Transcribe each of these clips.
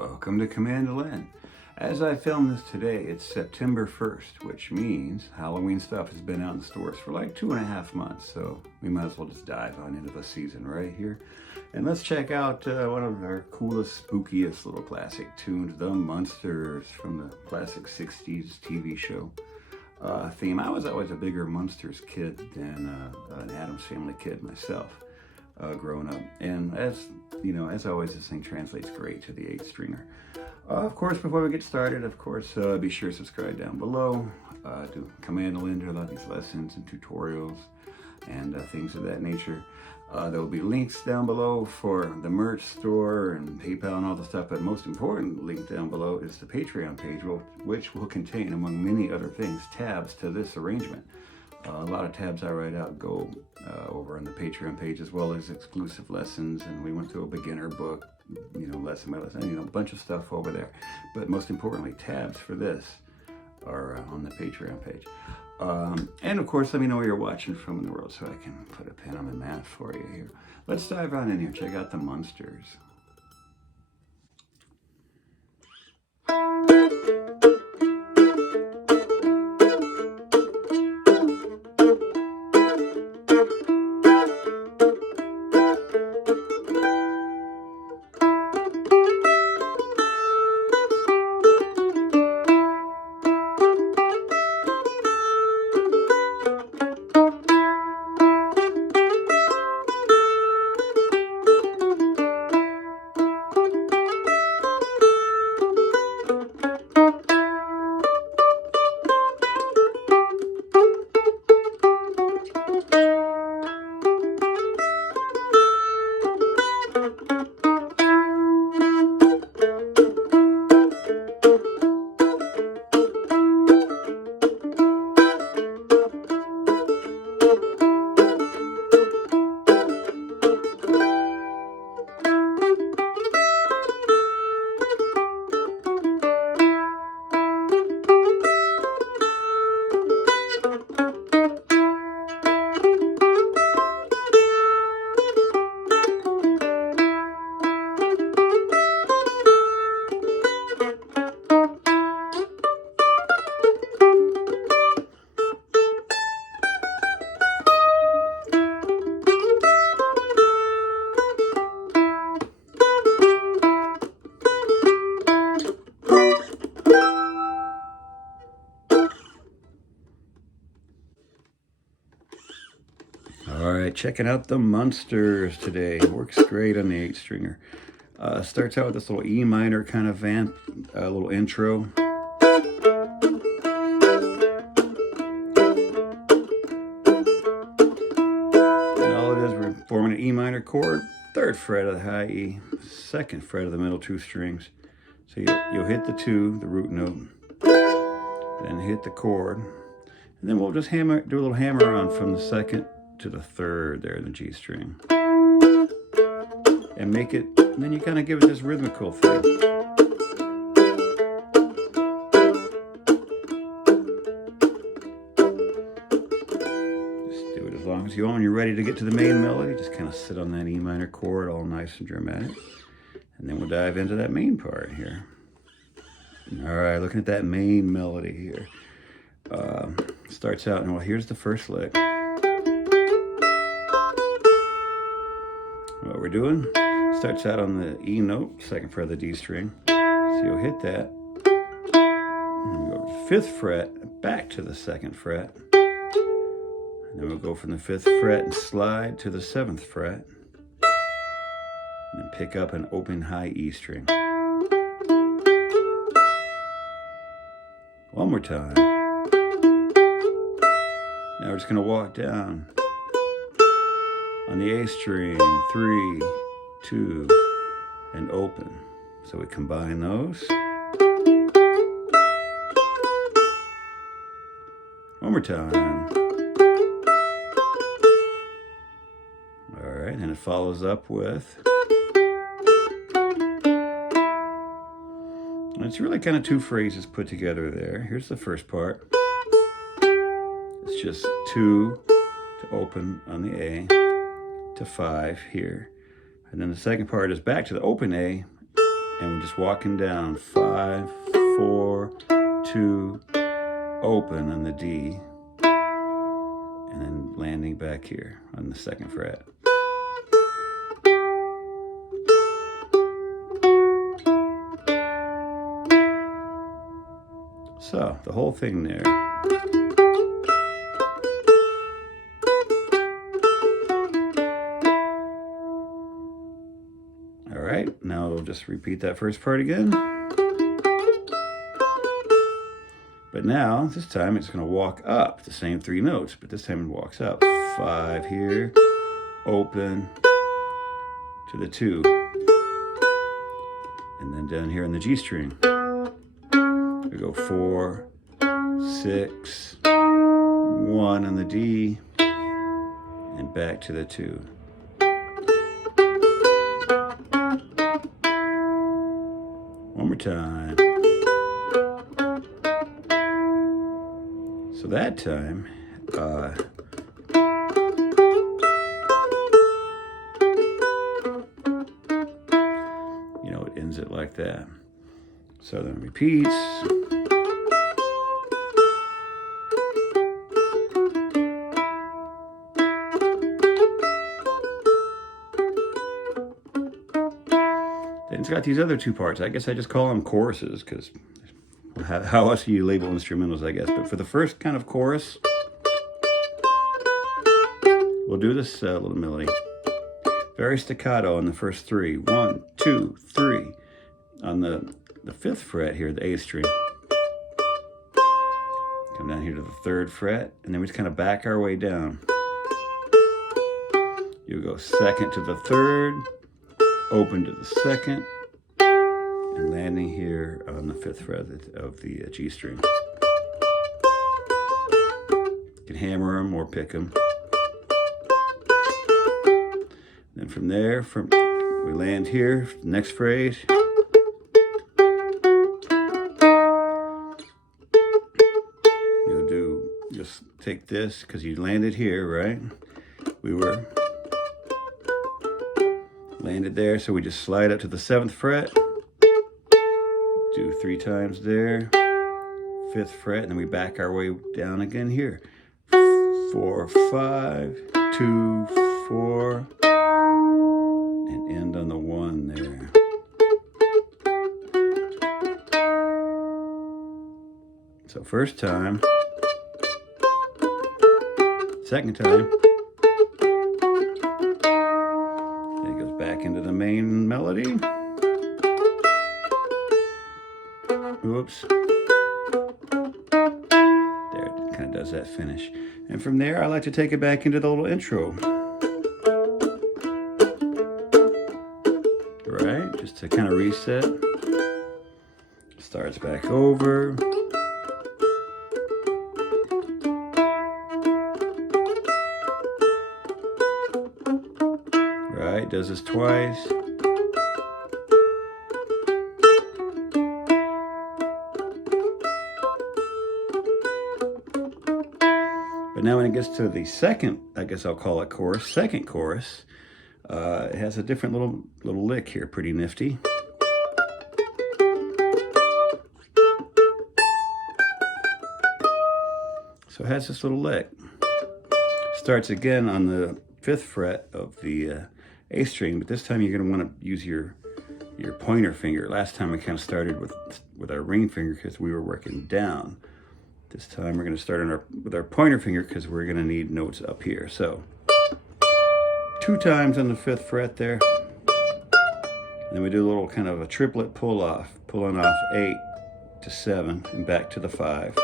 Welcome to COMANDOLIN. As I film this today, it's September 1st, which means Halloween stuff has been out in the stores for like 2.5 months, so we might as well just dive on into the season right here. And let's check out one of our coolest, spookiest little classic tunes, the Munsters, from the classic 60s TV show theme. I was always a bigger Munsters kid than an Addams Family kid myself. Growing up, and as you know, as always, this thing translates great to the 8-stringer. Of course, before we get started, be sure to subscribe down below. Do COMANDOLIN, do a lot of these lessons and tutorials and things of that nature. There will be links down below for the merch store and PayPal and all the stuff, but most important link down below is the Patreon page, which will contain, among many other things, tabs to this arrangement. A lot of tabs I write out go over on the Patreon page, as well as exclusive lessons, and we went through a beginner book, you know, lesson by lesson, you know, a bunch of stuff over there. But most importantly, tabs for this are on the Patreon page. And of course, let me know where you're watching from in the world so I can put a pin on the map for you here. Let's dive on in here, check out the Munsters. All right, checking out the Munsters today. Works great on the 8-stringer. Starts out with this little E minor kind of vamp, a little intro. And all it is, we're forming an E minor chord, 3rd fret of the high E, 2nd fret of the middle 2 strings. So you'll hit the 2, the root note, then hit the chord, and then we'll just do a little hammer on from the 2nd to the 3rd there in the G string, and make it, and then you kind of give it this rhythmical thing. Just do it as long as you want. When you're ready to get to the main melody, just kind of sit on that E minor chord, all nice and dramatic, and then we'll dive into that main part here. All right, looking at that main melody here. Starts out, and well, here's the first lick. What we're doing, starts out on the E note, 2nd fret of the D string. So you'll hit that, and go to the 5th fret, back to the 2nd fret. And then we'll go from the 5th fret and slide to the 7th fret. And then pick up an open high E string. One more time. Now we're just going to walk down on the A string, 3, 2, and open. So we combine those. One more time. All right, and it follows up with, and it's really kind of 2 phrases put together there. Here's the first part. It's just 2 to open on the A, to 5 here. And then the second part is back to the open A, and we're just walking down 5, 4, 2, open on the D, and then landing back here on the 2nd fret. So the whole thing there. All right, now we'll just repeat that first part again. But now, this time it's going to walk up the same 3 notes, but this time it walks up. 5 here, open to the 2, and then down here on the G string. We go 4, 6, 1 on the D, and back to the 2. One more time. So that time, you know, it ends it like that. So then it repeats. Then it's got these other 2 parts. I guess I just call them choruses, because how else do you label instrumentals, I guess. But for the first kind of chorus, we'll do this little melody. Very staccato on the first 3. 1, 2, 3. On the 5th fret here, the A string. Come down here to the 3rd fret, and then we just kind of back our way down. You go 2nd to the 3rd, open to the 2nd, and landing here on the 5th fret of the G string. You can hammer them or pick them. Then from there, we land here, next phrase. You'll do, just take this, because you landed here, right? We were landed there, so we just slide up to the 7th fret. Do 3 times there, 5th fret, and then we back our way down again here. 4, 5, 2, 4, and end on the 1 there. So first time, second time, it goes back into the main melody. Whoops. There, it kind of does that finish. And from there, I like to take it back into the little intro. Right? Just to kind of reset. Starts back over. Right? Does this twice. But now when it gets to the second, I guess I'll call it chorus, second chorus, it has a different little lick here, pretty nifty. So it has this little lick. Starts again on the 5th fret of the A string, but this time you're going to want to use your pointer finger. Last time we kind of started with our ring finger because we were working down. This time we're going to start with our pointer finger because we're going to need notes up here. So 2 times on the 5th fret there. And then we do a little kind of a triplet pull off, pulling off 8 to 7 and back to the 5.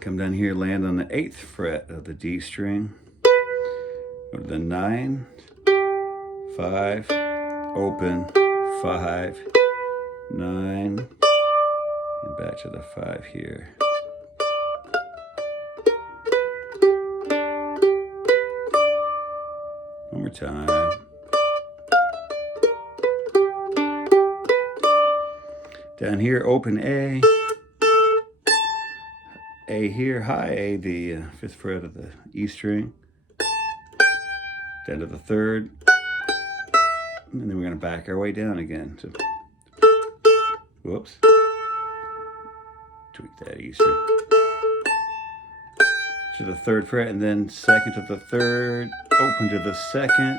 Come down here, land on the 8th fret of the D string. Go to the 9, 5, open, 5, 9, and back to the 5 here. One more time. Down here, open A. A here, high A, the 5th fret of the E string. Down to the 3rd. and then we're going to back our way down again. So, whoops. Tweak that E string. To the 3rd fret, and then 2nd to the 3rd, open to the 2nd,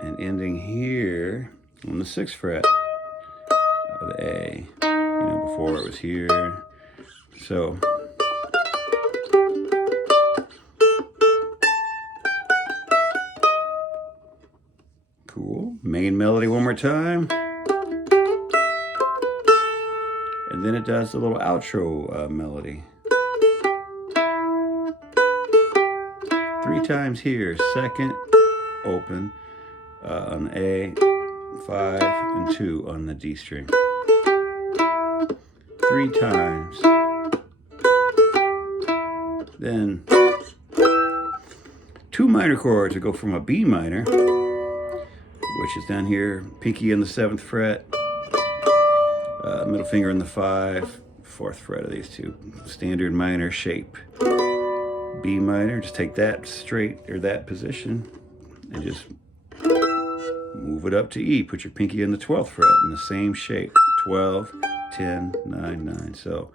and ending here on the 6th fret of the A. You know, before it was here. So, cool. Main melody one more time. And then it does the little outro melody. 3 times here. 2nd, open on the A, 5, and 2 on the D string. 3 times. Then 2 minor chords to go from a B minor, which is down here, pinky in the 7th fret, middle finger in the 5, 4th fret of these two. Standard minor shape. B minor, just take that straight, or that position, and just move it up to E. Put your pinky in the 12th fret in the same shape. 12, 10, 9, 9. So,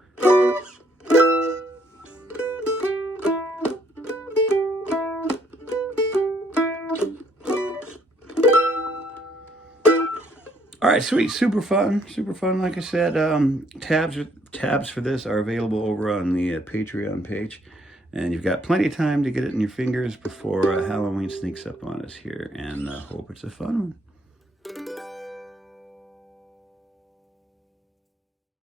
all right, sweet, super fun, like I said. Tabs for this are available over on the Patreon page, and you've got plenty of time to get it in your fingers before Halloween sneaks up on us here, and hope it's a fun one.